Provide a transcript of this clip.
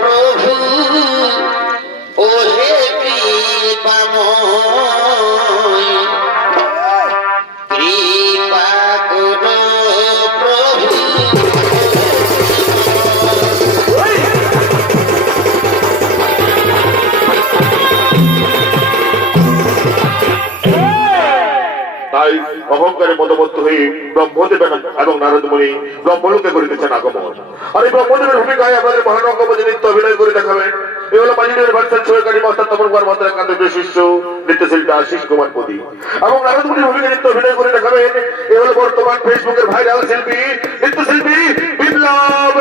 প্রভু ওহে কৃপাময় কৃপা করো প্রভু। তাই অহংকারে মতবদ্ধ হয়ে ব্রহ্মদেব এবং নারদ মুনি ব্রহ্মলোকে করিতেছেন আগমন। আর এই ব্রহ্মদেবের ভূমিকায় আপনাদের মহানঙ্গপতি নৃত্য অভিনয় করে দেখাবেন। এ হলো মাঝিদের ভার্সেল সহকারী মাস্টার তপন কুমার মাত্রা কান্তের শিষ্য নৃত্যশিল্পী আশিস কুমার পতি এবং নারদ মুনির ভূমিকা নৃত্য অভিনয় করে দেখাবেন। এ হলো বর্তমান ফেসবুকের ভাইরাল শিল্পী নৃত্যশিল্পী বিপ্লব।